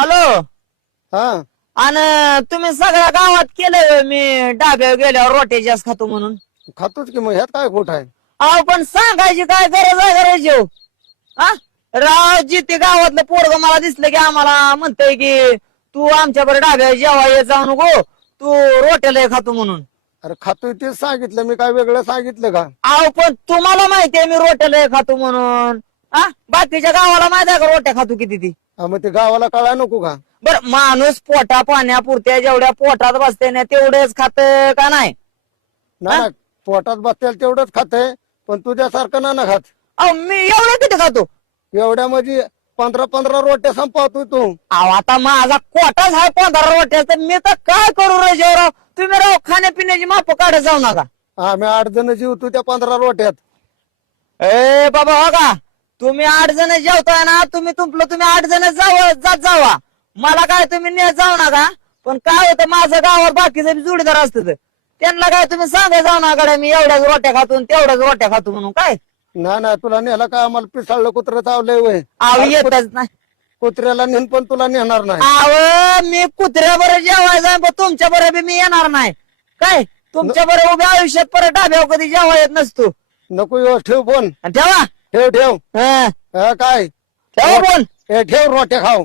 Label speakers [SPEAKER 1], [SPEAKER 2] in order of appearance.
[SPEAKER 1] Hello.
[SPEAKER 2] हा.
[SPEAKER 1] आणि तुम्ही सगळ्या गावात केलं मी डाब्यावर गेल्यावर रोटे जास्त खातो म्हणून.
[SPEAKER 2] खातोच की मग ह्यात काय खोट आहे?
[SPEAKER 1] अहो पण सांगायची काय गरज आहे करायची हो? हा? राव जिथे गावातलं पोरग मला दिसलं की आम्हाला म्हणतय की तू आमच्या बरोबर डाब्यावर जेव्हा येत जाऊ नको तू रोट्याला खातो म्हणून.
[SPEAKER 2] अरे खातोय तेच सांगितलं मी काय वेगळं सांगितलं का?
[SPEAKER 1] अहो पण तुम्हाला माहितीये मी रोट्याला खातो म्हणून. हा? बाकीच्या गावाला माहिती आहे का रोट्या खातो किती ती?
[SPEAKER 2] हा, मग ते गावाला कळा नको का?
[SPEAKER 1] बर माणूस पोटा पाण्यापुरत्या जेवढ्या पोटात बसते ना तेवढेच खात का नाही?
[SPEAKER 2] ना ना, पोटात बसतेल तेवढंच खाते पण तुझ्यासारखं ना ना खात.
[SPEAKER 1] अहो मी एवढं किती खातो?
[SPEAKER 2] एवढ्या म्हणजे पंधरा पंधरा रोट्या संपवतोय तू.
[SPEAKER 1] अहो आता माझा कोटाच आहे पंधरा रोट्या तर मी तर काय करू रे जेवराव? तुम्ही राव खाण्यापिण्याची माप काढत जाऊ नका.
[SPEAKER 2] आम्ही आठ जण जीवतो त्या पंधरा रोट्यात.
[SPEAKER 1] ए बाबा हो का? तुम्ही आठ जण जेवताय ना तुम्ही तुमलं तुम्ही आठ जण जाव जात जावा. मला काय तुम्ही नेत जाऊ नका. पण काय होतं माझं गावावर बाकीचे जोडीदार असतात त्यांना काय तुम्ही सांगा जाऊ नका मी एवढ्याच रोट्या खातो आणि तेवढ्याच रोट्या खातो म्हणून. काय?
[SPEAKER 2] ना ना तुला नेला का? आम्हाला पिसाळलं कुत्र चावलंय वय.
[SPEAKER 1] आव येतच नाही.
[SPEAKER 2] कुत्र्याला नेन पण तुला नेणार नाही.
[SPEAKER 1] आव मी कुत्र्या बरं जेवायचा पण तुमच्या बरं बी मी येणार नाही. काय? तुमच्या बरं उभ्या आयुष्यात परत डाब्यावर कधी जेवा येत नसतो.
[SPEAKER 2] नको ठेव फोन
[SPEAKER 1] आणि ठेवा.
[SPEAKER 2] ठेव ठेव.
[SPEAKER 1] हं,
[SPEAKER 2] काय?
[SPEAKER 1] ठेवा
[SPEAKER 2] हे. ठेव रोट्या खाऊ.